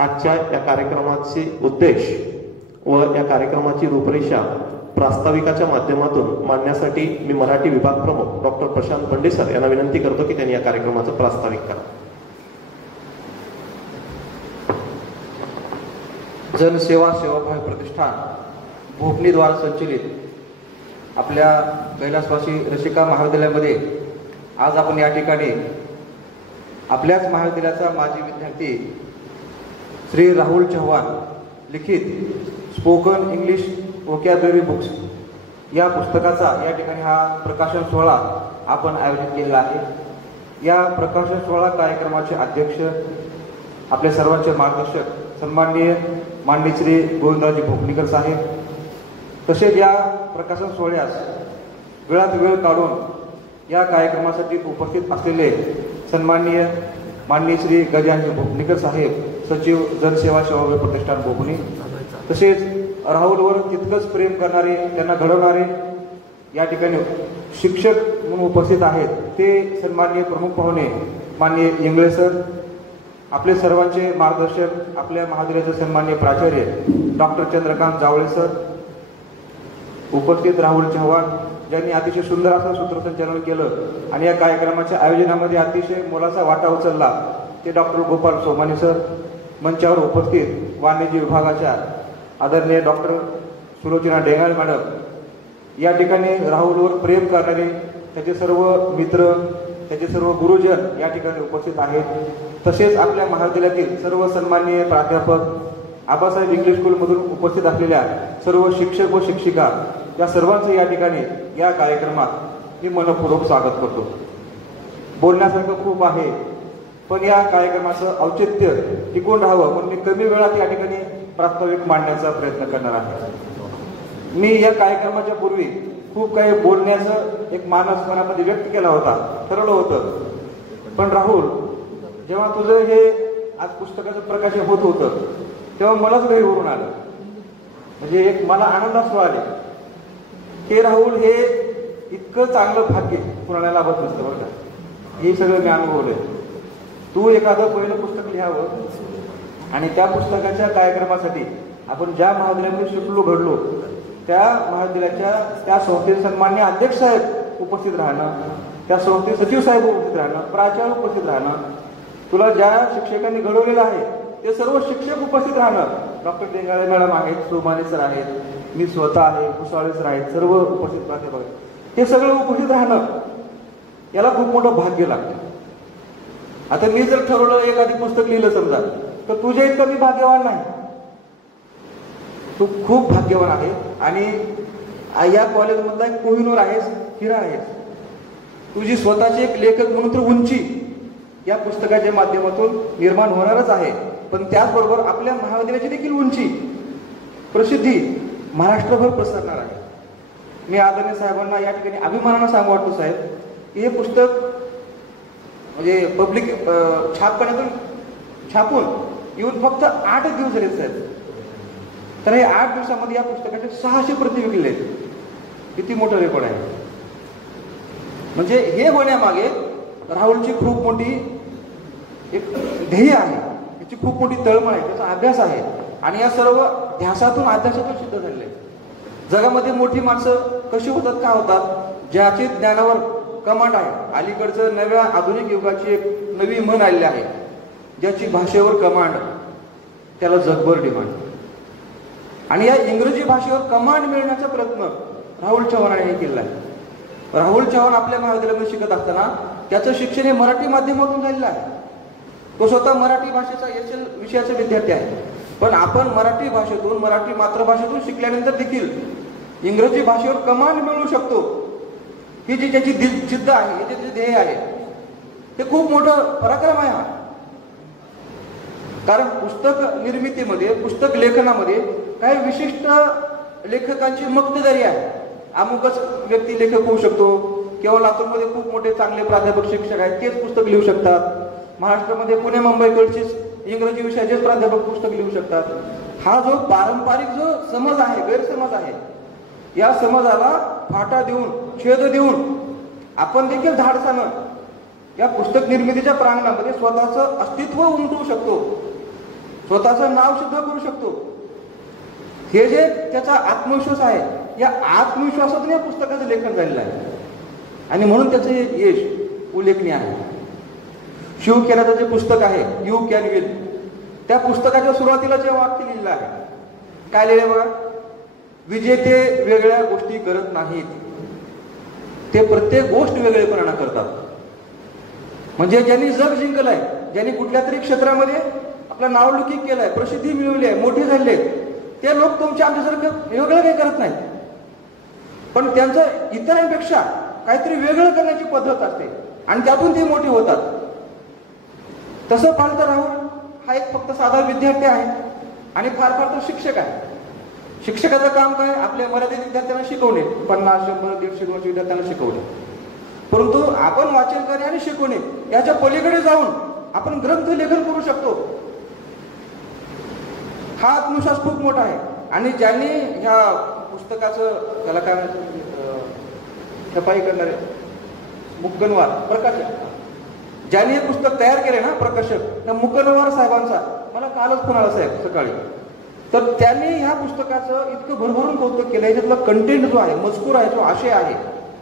आजच्या या कार्यक्रमाचे उद्देश व या कार्यक्रमाची रूपरेषा प्रास्ताविकाच्या माध्यमातून मांडण्यासाठी मी मराठी विभाग प्रमुख डॉक्टर प्रशांत बंडे सर यांना विनंती करतो की त्यांनी या कार्यक्रमाचं प्रास्ताविक करा. जनसेवा सेवाभावी प्रतिष्ठान भोपणीद्वारा संचलित आपल्या कैलासवासी रसिका महाविद्यालयामध्ये आज आपण या ठिकाणी आपल्याच महाविद्यालयाचा माजी विद्यार्थी श्री राहुल चव्हाण लिखित स्पोकन इंग्लिश वोकॅब्युलरी बुक्स या पुस्तकाचा या ठिकाणी हा प्रकाशन सोहळा आपण आयोजित केलेला आहे. या प्रकाशन सोहळा कार्यक्रमाचे अध्यक्ष आपले सर्वांचे मार्गदर्शक सन्माननीय माननीय श्री गोविंदरावजी भोपणीकर साहेब, तसेच या प्रकाशन सोहळ्यास वेळात वेळ काढून या कार्यक्रमासाठी उपस्थित असलेले सन्माननीय माननीय श्री गजानजी भोपणीकर साहेब, सचिव जनसेवा सेवाभावी प्रतिष्ठान भोपणी, तसेच राहुलवर तितकंच प्रेम करणारे, त्यांना घडवणारे या ठिकाणी शिक्षक म्हणून उपस्थित आहेत ते सन्माननीय प्रमुख पाहुणे माननीय इंगळे सर, आपले सर्वांचे मार्गदर्शक आपल्या महाविद्यालयाचे सन्माननीय प्राचार्य डॉक्टर चंद्रकांत जावळे सर, उपस्थित राहुल चव्हाण ज्यांनी अतिशय सुंदर असं सूत्रसंचालन केलं आणि या कार्यक्रमाच्या आयोजनामध्ये अतिशय मोलाचा वाटा उचलला ते डॉक्टर गोपाल सोमानी सर, मंचावर उपस्थित वाणिज्य विभागाच्या आदरणीय डॉक्टर सुलोचना डेंगाळ मॅडम, या ठिकाणी राहुलवर प्रेम करणारे त्याचे सर्व मित्र, त्याचे सर्व गुरुजन या ठिकाणी उपस्थित आहेत. तसेच आपल्या महाविद्यालयातील सर्व सन्माननीय प्राध्यापक, आबासाहेब इंग्लिश स्कूलमधून उपस्थित असलेल्या सर्व शिक्षक व शिक्षिका या सर्वांचं या ठिकाणी या कार्यक्रमात मी मनपूर्वक स्वागत करतो. बोलण्यासारखं खूप आहे, पण या कार्यक्रमाचं औचित्य टिकून राहावं म्हणून मी कमी वेळात या ठिकाणी प्रास्ताविक मांडण्याचा प्रयत्न करणार आहे. मी या कार्यक्रमाच्या पूर्वी खूप काही बोलण्याचं एक मानस मनामध्ये व्यक्त केला होता, ठरवलं होतं. पण राहुल, जेव्हा तुझं हे आज पुस्तकाचं प्रकाशन होत होतं तेव्हा मलाच घरीवरून आलं, म्हणजे एक मला आनंदास्त्र आले की राहुल हे इतकं चांगलं भाग्य कुणाला लाभत नसतं बरं का. हे सगळं मी अनुभवलंय. तू एखादं पहिलं पुस्तक लिहावं आणि त्या पुस्तकाच्या कार्यक्रमासाठी आपण ज्या महाविद्यालयामध्ये शिकलो घडलो त्या महाविद्यालयाच्या त्या संस्थेचे सन्माननीय अध्यक्ष साहेब उपस्थित राहणं, त्या संस्थेचे सचिव साहेब उपस्थित राहणं, प्राचार्य उपस्थित राहणं, तुला ज्या शिक्षकांनी घडवलेलं आहे ते सर्व शिक्षक उपस्थित राहणं, डॉक्टर डेंगाळे मॅडम आहेत, सोमानी सर आहेत, मी स्वतः आहे, कुसाळे सर आहेत, सर्व उपस्थित प्राध्यापक, हे सगळं उपस्थित राहणं याला खूप मोठं भाग्य लागतं. आता मी जर ठरवलं एखादी पुस्तक लिहिलं समजा, तर तुझ्या इतकं मी भाग्यवान नाही. तू खूप भाग्यवान आहे आणि या कॉलेजमधला एक कोहिनूर आहेस, हिरा आहेस. तुझी स्वतःची एक लेखक म्हणून तर उंची या पुस्तकाच्या माध्यमातून निर्माण होणारच आहे, पण त्याचबरोबर आपल्या महाविद्यालयाची देखील उंची, प्रसिद्धी महाराष्ट्रभर पसरणार आहे. मी आदरणीय साहेबांना या ठिकाणी अभिमानानं सांगू वाटतो साहेब की हे पुस्तक म्हणजे पब्लिक छापखान्यातून छापून येऊन फक्त 8 दिवस झाले साहेब, तर हे 8 दिवसामध्ये या पुस्तकाचे 600 प्रती विकले. किती मोठं रेकॉर्ड आहे. म्हणजे हे होण्यामागे राहुलची खूप मोठी एक ध्येय आहे, याची खूप मोठी तळमळ आहे, त्याचा अभ्यास आहे आणि या सर्व ध्यासातून अभ्यासातून सिद्ध झालेले. जगामध्ये मोठी माणसं कशी होतात, का होतात, ज्याची ज्ञानावर कमांड आहे. अलीकडचं नव्या आधुनिक युगाची एक नवी म्हण आलेली आहे, ज्याची भाषेवर कमांड त्याला जगभर डिमांड. आणि या इंग्रजी भाषेवर कमांड मिळण्याचा प्रयत्न राहुल चव्हाणांनी केला आहे. राहुल चव्हाण आपल्या महाविद्यालयामध्ये शिकत असताना त्याचं शिक्षण हे मराठी माध्यमातून झालेलं आहे. तो स्वतः मराठी भाषेचा एस.एल विषयाचा विद्यार्थी आहे. पण आपण मराठी भाषेतून, मराठी मातृभाषेतून शिकल्यानंतर देखील इंग्रजी भाषेवर कमांड मिळवू शकतो, ही जी ज्याची जिद्द आहे, हे जे ध्येय आहे, ते खूप मोठं पराक्रम आहे हा. कारण पुस्तक निर्मितीमध्ये, पुस्तक लेखनामध्ये काही विशिष्ट लेखकांची मक्तेदारी आहे. अमुकच व्यक्ती लेखक होऊ शकतो, किंवा लातूरमध्ये खूप मोठे चांगले प्राध्यापक शिक्षक आहेत, तेच पुस्तक लिहू शकतात. महाराष्ट्रामध्ये पुणे मुंबईकडचेच इंग्रजी विषयाचेच प्राध्यापक पुस्तक लिहू शकतात. हा जो पारंपरिक जो समज आहे, गैरसमज आहे, या समाजाला फाटा देऊन, छेद देऊन आपण देखील धाडसानं या पुस्तक निर्मितीच्या प्रांगणामध्ये स्वतःचं अस्तित्व उमटवू शकतो, स्वतःचं नाव सिद्ध करू शकतो. हे जे त्याचा आत्मविश्वास आहे, या आत्मविश्वासातून या पुस्तकाचं लेखन झालेलं आहे आणि म्हणून त्याचं यश उल्लेखनीय आहे. शिवखेराचं जे पुस्तक आहे यू कॅन विल, त्या पुस्तकाच्या सुरुवातीला जे वाक्य लिहिलं आहे, काय लिहिलं बघा, विजेते वेगळ्या गोष्टी करत नाहीत, ते प्रत्येक गोष्ट वेगळेपणानं करतात. म्हणजे ज्यांनी जग जिंकलंय, ज्यांनी कुठल्या तरी क्षेत्रामध्ये आपलं नावलौकिक केलंय, प्रसिद्धी मिळवली आहे, मोठे झाले, ते लोक तुमच्या आमच्यासारखं वेगळं काही करत नाहीत, पण त्यांचं इतरांपेक्षा काहीतरी वेगळं करण्याची पद्धत असते आणि त्यातून ते मोठे होतात. तसं पाहिलं तर राहुल हा एक फक्त साधा विद्यार्थी आहे आणि फार फार तर शिक्षक आहे. शिक्षकाचं काम काय, आपल्या मराठी विद्यार्थ्यांना शिकवणे, 50, 100, 150, 200 विद्यार्थ्यांना शिकवणे. परंतु आपण वाचन करणे आणि शिकवणे याच्या पलीकडे जाऊन आपण ग्रंथ लेखन करू शकतो. हा आत्मविश्वास खूप मोठा आहे. आणि ज्यांनी ह्या पुस्तकाचं त्याला काय छपाई करणारे मुक्कनवार प्रकाशक, ज्यांनी हे पुस्तक तयार केले ना प्रकाशक, त्या मुक्कनवार साहेबांचा मला कालच फोन आला साहेब सकाळी, तर त्यांनी ह्या पुस्तकाचं इतकं भरभरून कौतुक केलं. याच्यातला कंटेंट जो आहे, मजकूर आहे, जो आशय आहे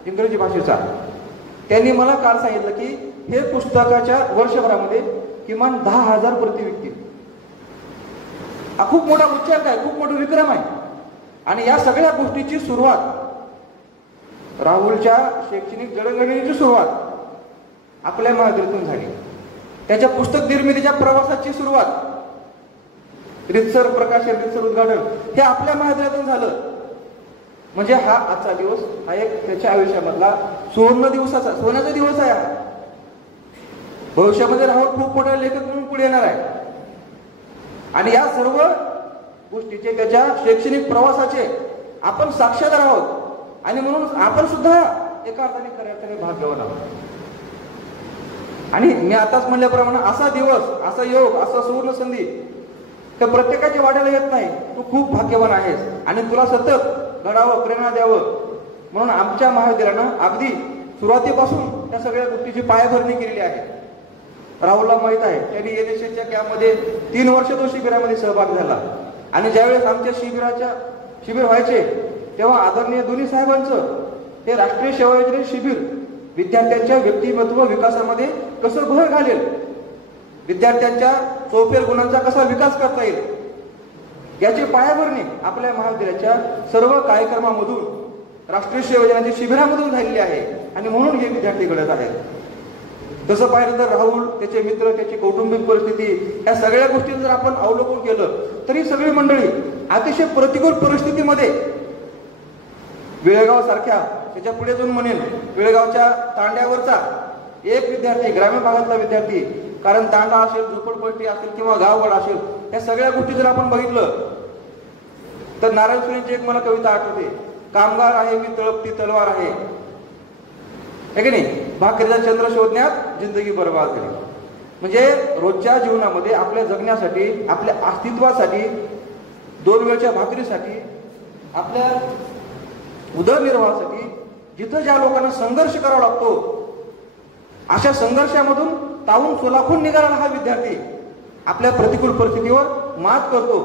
इंग्रजी भाषेचा, त्यांनी मला काल सांगितलं की हे पुस्तकाच्या वर्षभरामध्ये किमान 10,000 प्रती विकतील. हा खूप मोठा उच्चांक आहे, खूप मोठा विक्रम आहे. आणि या सगळ्या गोष्टीची सुरुवात, राहुलच्या शैक्षणिक जडणघडणीची सुरुवात आपल्या महाविद्यालयातून झाली. त्याच्या पुस्तक निर्मितीच्या प्रवासाची सुरुवात, रितसर प्रकाशन, रितसर उद्घाटन हे आपल्या महाविद्यालयातून झालं. म्हणजे हा आजचा दिवस हा एक त्याच्या आयुष्यामधला सोन्याचा दिवस आहे. भविष्यामध्ये राहुल खूप मोठा लेखक म्हणून पुढे येणार आहे आणि या सर्व गोष्टीचे, त्याच्या शैक्षणिक प्रवासाचे आपण साक्षीदार आहोत आणि म्हणून आपण सुद्धा एका अर्थाने खऱ्या अर्थाने भाग्यवान आहोत. आणि मी आताच म्हणल्याप्रमाणे असा दिवस, असा योग, असा सुवर्ण संधी तर प्रत्येकाच्या वाट्याला येत नाही. तू खूप भाग्यवान आहेस आणि तुला सतत घडावं, प्रेरणा द्यावं म्हणून आमच्या महाविद्यालयानं अगदी सुरुवातीपासून त्या सगळ्या गोष्टीची पायाभरणी केलेली आहे. राहुलला माहित आहे, त्यांनी NSSच्या कॅम्पमध्ये 3 वर्ष तो शिबिरामध्ये सहभाग झाला आणि ज्यावेळेस आमच्या शिबिर व्हायचे तेव्हा आदरणीय दोन्ही साहेबांचं हे राष्ट्रीय सेवा योजने शिबिर विद्यार्थ्यांच्या व्यक्तिमत्व विकासामध्ये कसं भर घालेल, विद्यार्थ्यांच्या चौफेर गुणांचा कसा विकास करता येईल, याची पायाभरणी आपल्या महाविद्यालयाच्या सर्व कार्यक्रमामधून, राष्ट्रीय सेवा योजनेच्या शिबिरामधून झालेली आहे आणि म्हणून हे विद्यार्थी घडत आहेत. तसं पाहिलं तर राहुल, त्याचे मित्र, त्याची कौटुंबिक परिस्थिती, या सगळ्या गोष्टी जर आपण अवलोकन केलं तरी सगळी मंडळी अतिशय प्रतिकूल परिस्थितीमध्ये, वेळेगाव सारख्या, त्याच्या पुढे जाऊन म्हणेन वेळेगावच्या तांड्यावरचा एक विद्यार्थी, ग्रामीण भागातला विद्यार्थी, कारण तांडा असेल, झोपडपट्टी असेल किंवा गाववाड असेल, या सगळ्या गोष्टी जर आपण बघितलं तर नारायण सुरेंची एक मला कविता आठवते, कामगार आहे मी तळपती तलवार आहे की नाही, भाकरीचा चंद्र शोधण्यात जिंदगी बर्बाद झाली. म्हणजे रोजच्या जीवनामध्ये आपल्या जगण्यासाठी, आपल्या अस्तित्वासाठी, 2 वेळच्या भाकरीसाठी, आपल्या उदरनिर्वाहासाठी जिथं ज्या लोकांना संघर्ष करावा लागतो, अशा संघर्षामधून तावून सोलाखून निघालेला हा विद्यार्थी आपल्या प्रतिकूल परिस्थितीवर मात करतो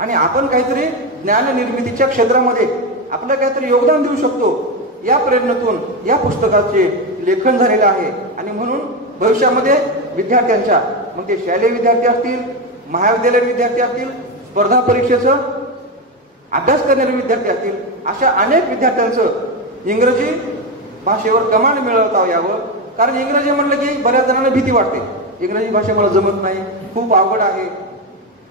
आणि आपण काहीतरी ज्ञान निर्मितीच्या क्षेत्रामध्ये आपलं काहीतरी योगदान देऊ शकतो, या प्रेरणेतून या पुस्तकाचे लेखन झालेलं आहे. आणि म्हणून भविष्यामध्ये विद्यार्थ्यांच्या, मग ते शालेय विद्यार्थी असतील, महाविद्यालयीन विद्यार्थी असतील, स्पर्धा परीक्षेचं अभ्यास करणारे विद्यार्थी असतील, अशा अनेक विद्यार्थ्यांचं इंग्रजी भाषेवर कमांड मिळवता यावं. कारण इंग्रजी म्हटलं की बऱ्याच जणांना भीती वाटते, इंग्रजी भाषा मला जमत नाही, खूप अवघड आहे,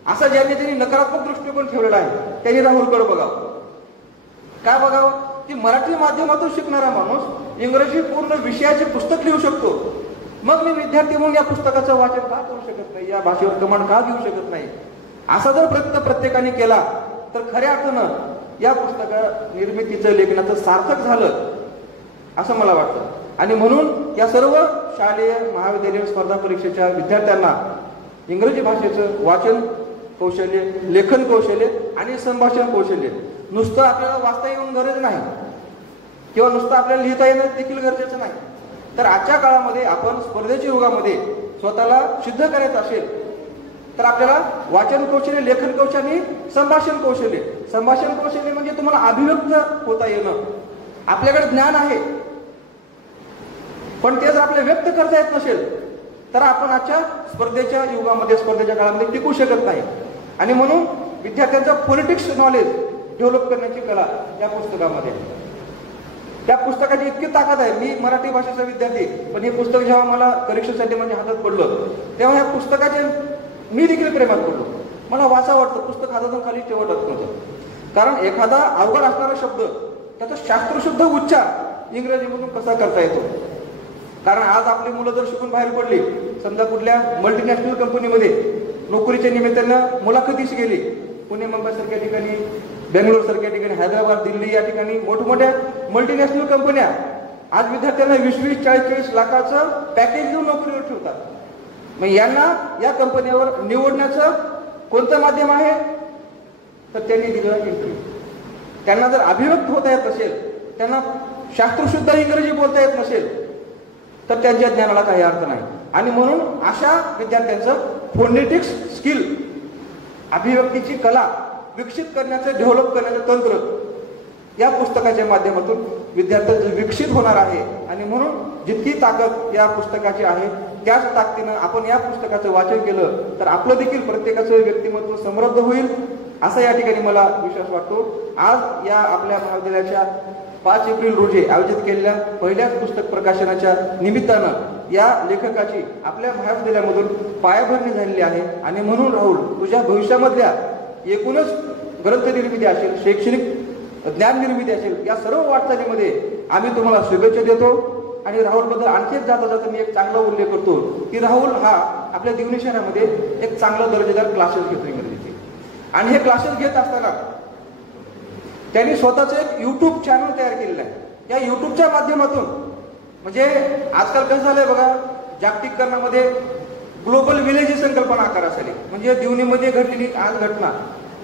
असं ज्यांनी नकारात्मक दृष्टिकोन ठेवलेला आहे त्यांनी राहुलकडे बघावं. काय बघावं की मराठी माध्यमातून शिकणारा माणूस इंग्रजी पूर्ण विषयाचे पुस्तक लिहू शकतो. मग मी विद्यार्थी म्हणून या पुस्तकाचं वाचन का करू शकत नाही, या भाषेवर कमांड का घेऊ शकत नाही, असा जर प्रयत्न प्रत्येकाने केला तर खऱ्या अर्थानं या पुस्तका निर्मितीचं, लेखनाचं सार्थक झालं असं मला वाटतं. आणि म्हणून या सर्व शालेय, महाविद्यालयीन स्पर्धा परीक्षेच्या विद्यार्थ्यांना इंग्रजी भाषेचं वाचन कौशल्य, लेखन कौशल्य आणि संभाषण कौशल्य, नुसतं आपल्याला वाचता येऊन गरज नाही किंवा नुसतं आपल्याला लिहिता येणं देखील गरजेचं नाही. तर आजच्या काळामध्ये आपण स्पर्धेच्या युगामध्ये स्वतःला सिद्ध करायचं असेल तर आपल्याला वाचन कौशल्य, लेखन कौशल्य, संभाषण कौशल्य. संभाषण कौशल्य म्हणजे तुम्हाला अभिव्यक्त होता येणं. आपल्याकडे ज्ञान आहे पण ते जर आपल्याला व्यक्त करता येत नसेल तर आपण आजच्या स्पर्धेच्या युगामध्ये, स्पर्धेच्या काळामध्ये टिकू शकत नाही. आणि म्हणून विद्यार्थ्यांचं पॉलिटिक्स नॉलेज डेव्हलप करण्याची कला या पुस्तकामध्ये आहे. त्या पुस्तकाची इतकी ताकद आहे. मी मराठी भाषेचा विद्यार्थी, पण हे पुस्तक जेव्हा मला परीक्षेसाठी माझ्या हातात पडलं तेव्हा ह्या पुस्तकाचे मी देखील प्रेमात पडलो. मला वाचावं वाटतं. पुस्तक हातातून खाली ठेवत नव्हतं. कारण एखादा अवघड असणारा शब्द त्याचा शास्त्रशुद्ध उच्चार इंग्रजीमधून कसा करता येतो. कारण आज आपली मुलं जर शिकून बाहेर पडली, समजा कुठल्या मल्टीनॅशनल कंपनीमध्ये नोकरीच्या निमित्तानं मुलाखतीस गेली, पुणे मुंबई सारख्या ठिकाणी, बेंगलोर सारख्या ठिकाणी, हैदराबाद, दिल्ली या ठिकाणी मोठमोठ्या मल्टीनॅशनल कंपन्या आज विद्यार्थ्यांना 20-20, 40-40 लाखाचं पॅकेज देऊन नोकरीवर ठेवतात. मग यांना या कंपनीवर निवडण्याचं कोणतं माध्यम आहे तर त्यांनी दिलेला इंटरव्ह्यू. त्यांना जर अभिव्यक्त होता येत नसेल, त्यांना शास्त्रशुद्ध इंग्रजी बोलता येत नसेल तर त्यांच्या ज्ञानाला काही अर्थ नाही. आणि म्हणून अशा विद्यार्थ्यांचं फोनेटिक्स स्किल, अभिव्यक्तीची कला विकसित करण्याचं, डेव्हलप करण्याचं तंत्र या पुस्तकाच्या माध्यमातून विद्यार्थ्यांचं विकसित होणार आहे. आणि म्हणून जितकी ताकद या पुस्तकाची आहे त्याच ताकदीनं आपण या पुस्तकाचं वाचन केलं तर आपलं देखील प्रत्येकाचं व्यक्तिमत्व समृद्ध होईल असा या ठिकाणी मला विश्वास वाटतो. आज या आपल्या महाविद्यालयाच्या 5 एप्रिल रोजी आयोजित केलेल्या पहिल्याच पुस्तक प्रकाशनाच्या निमित्तानं या लेखकाची आपल्या महाविद्यालयामधून पायाभरणी झालेली आहे. आणि म्हणून राहुल, तुझ्या भविष्यामधल्या एकूणच ग्रंथनिर्मिती असेल, शैक्षणिक ज्ञान निर्मिती असेल, या सर्व वाटचालीमध्ये आम्ही तुम्हाला शुभेच्छा देतो. आणि राहुल बद्दल आणखीच जाता जाता मी एक चांगला उल्लेख करतो की राहुल हा आपल्या दिवणी शहरामध्ये एक चांगला दर्जेदार क्लासेस घेतो इंग्रजीचे. आणि हे क्लासेस घेत असताना त्यांनी स्वतःच एक युट्यूब चॅनल तयार केलेलं आहे. या युट्यूबच्या माध्यमातून म्हणजे आजकाल कसं झालंय बघा, जागतिकीकरणामध्ये ग्लोबल विलेज ही संकल्पना आकारास आली. म्हणजे दिवणीमध्ये घडलेली आज घटना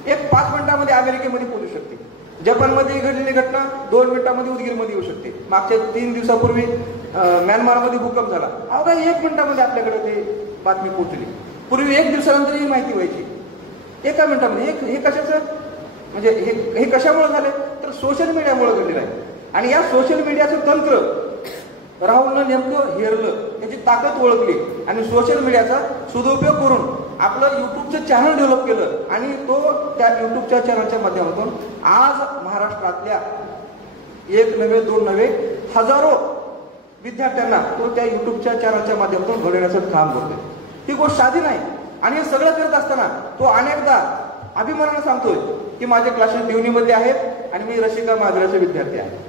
एक 5 मिनिटांमध्ये अमेरिकेमध्ये पोहोचू शकते. जपानमध्ये घडलेली घटना 2 मिनिटांमध्ये उदगीरमध्ये येऊ शकते. मागच्या 3 दिवसापूर्वी म्यानमारमध्ये भूकंप झाला, अवघा 1 मिनिटामध्ये आपल्याकडे ते बातमी पोहोचली. पूर्वी 1 दिवसानंतर ही माहिती व्हायची, 1 मिनिटामध्ये. हे कशाचं म्हणजे हे कशामुळे झाले तर सोशल मीडियामुळे घडलेलं आहे. आणि या सोशल मीडियाचं तंत्र राहुलनं नेमकं हेरलं, त्याची ताकद ओळखली आणि सोशल मीडियाचा सदुपयोग करून आपलं युट्यूबचं चॅनल डेव्हलप केलं. आणि तो त्या युट्यूबच्या चॅनलच्या माध्यमातून आज महाराष्ट्रातल्या 1 नव्हे 2 नव्हे हजारो विद्यार्थ्यांना तो त्या युट्यूबच्या चॅनलच्या माध्यमातून घडवण्याचं काम करतोय. ही गोष्ट साधी नाही. आणि हे सगळं करत असताना तो अनेकदा अभिमानानं सांगतोय की माझे क्लासेस दिवणीमध्ये आहेत आणि मी रसिका महाविद्यालयाचा विद्यार्थी आहे.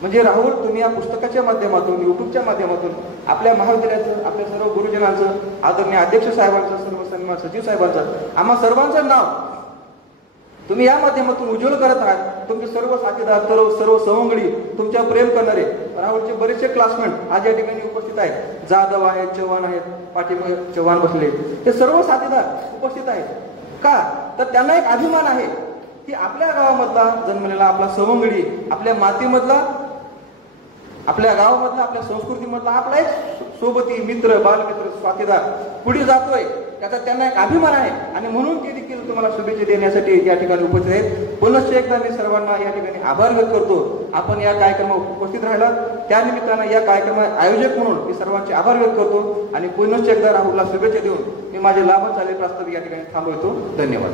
म्हणजे राहुल, तुम्ही या पुस्तकाच्या माध्यमातून, युट्यूबच्या माध्यमातून आपल्या महाविद्यालयाचं, आपल्या सर्व गुरुजनांचं, आदरणीय अध्यक्ष साहेबांचं, सर्व सन्मान सचिव साहेबांचं, आम्हा सर्वांचं नाव तुम्ही या माध्यमातून उज्ज्वल करत आहात. तुमचे सर्व साथीदार, सर्व सवंगडी, तुमच्या प्रेम करणारे राहुलचे बरेचसे क्लासमेट आज या ठिकाणी उपस्थित आहेत. जाधव आहेत, चव्हाण आहेत, पाठीमागे चव्हाण बसले, ते सर्व साथीदार उपस्थित आहेत. का तर त्यांना एक अभिमान आहे की आपल्या गावामधला जन्मलेला आपला सवंगडी, आपल्या मातीमधला, आपल्या गावामधला, आपल्या संस्कृतीमधला आपला एक सोबती, मित्र, बालमित्र, साथीदार पुढे जातोय, त्याचा त्यांना एक अभिमान आहे. आणि म्हणून ते देखील तुम्हाला शुभेच्छा देण्यासाठी या ठिकाणी उपस्थित आहेत. पुनश्च एकदा मी सर्वांना या ठिकाणी आभार व्यक्त करतो. आपण या कार्यक्रमात उपस्थित राहिला त्या निमित्तानं या कार्यक्रमात आयोजक म्हणून मी सर्वांचे आभार व्यक्त करतो. आणि पुनश्च एकदा राहुलला शुभेच्छा देऊन मी माझे लाभ चालले प्रस्ताव या ठिकाणी थांबवतो. धन्यवाद.